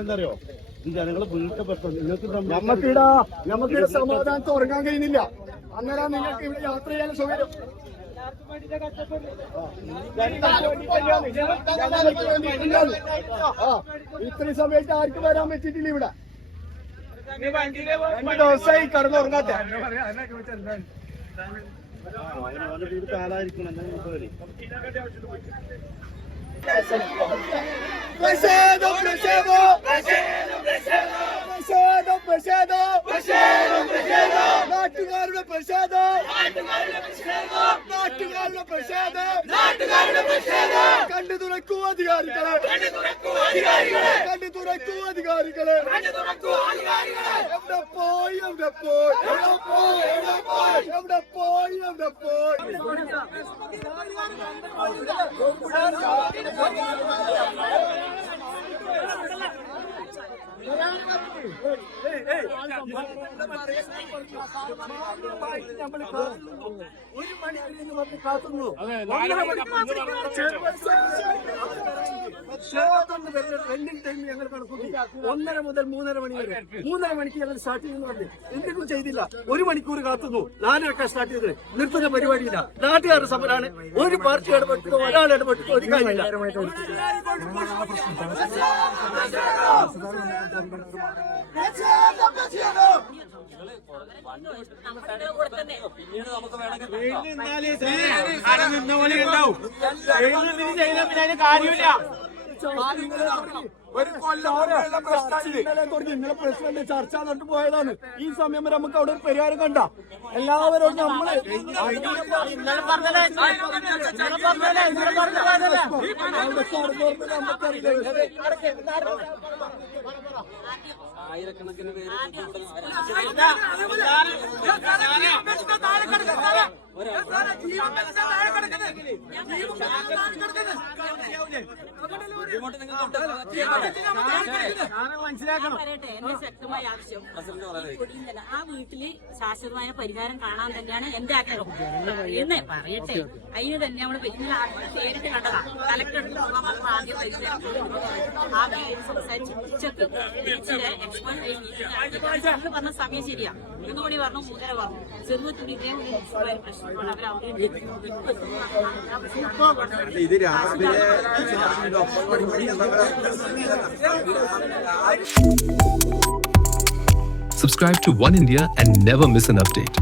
എന്തറിയോ ജനങ്ങളെ വീട്ടിൽ പെട്ടെന്ന് നിങ്ങൾക്ക് നമ്മക്കിടാ നമുക്കിവിടെ സമാധാനത്ത് ഉറങ്ങാൻ കഴിയുന്നില്ല. അന്നേരം നിങ്ങൾക്ക് ഇവിടെ യാത്ര ചെയ്യാൻ സൗകര്യം. ഇത്രയും സമയത്ത് ആർക്ക് വരാൻ പറ്റിയിട്ടില്ല ഇവിടെ. രണ്ട് ദിവസമായി വീട് കാലായിരിക്കണം എന്നാ പേടി Presedo, presedo, presedo, presedo, presedo, presedo, നാട്ടുകാരുടെ പ്രസാദ. നാട്ടുകാരുടെ പ്രസാദ. കണ്ടു തുറക്കൂ അധികാരികളെ. കണ്ടു തുറക്കൂ അധികാരികളെ. കണ്ടു പോയി എവിടെ പോയി? എവിടെ പോയി? എവിടെ പോയി? എവിടെ പോയി? എവിടെ പോയി? ഒരു വന്ന് കാത്തുന്നു. ഒന്നര റെന്റിംഗ് ടൈം ഞങ്ങൾ കണക്കൂട്ടി. ഒന്നര മുതൽ മൂന്നര മണി വരെ. മൂന്നര മണിക്ക് ഞങ്ങൾ സ്റ്റാർട്ട് ചെയ്യുന്നു പറഞ്ഞു. എന്തെങ്കിലും ചെയ്തില്ല. ഒരു മണിക്കൂർ കാത്തുന്നു. നാലരക്ക സ്റ്റാർട്ട് ചെയ്തത്. നിർത്തുന്ന പരിപാടിയില്ല. നാട്ടുകാരുടെ സമരമാണ് ഒരു പാർട്ടി ഇടപെട്ടിട്ടോ ഒരാൾ ഇടപെട്ടിട്ടോ ഒരു കാര്യമില്ല. ഒരു കൊല്ലം ചർച്ച നടന്നിട്ട് പോയതാണ് ഈ സമയം വരെ നമുക്ക് അവിടെ ഒരു പരിഹാരം കണ്ട എല്ലാവരോടും നമ്മൾ എന്റെ ശക്തമായ ആവശ്യം. ആ വീട്ടിൽ ശാശ്വതമായ പരിഹാരം കാണാൻ തന്നെയാണ് എന്റെ ആഗ്രഹം. എന്നെ പറയട്ടെ അതിന് തന്നെ നമ്മൾ ഇന്നലെ നേരിട്ട് കണ്ടതാ. കലക്ടർ ആദ്യം പരിഹാരം ആദ്യം സംസാരിച്ച് ഉച്ചക്ക് ബീച്ചിലെ എക്സ്പോർട്ട് മീറ്റിംഗ് പറഞ്ഞ സമയം ശരിയാ മൂന്ന് മണി പറഞ്ഞു മൂന്നര പറഞ്ഞു ചെറുപ്പത്തിൽ ഇതേ ഒരു പ്രശ്നമാണ് അവർ അവിടെ ഇത് രാവിലെ ഒമ്പത് മണിക്ക് Subscribe to One India and never miss an update.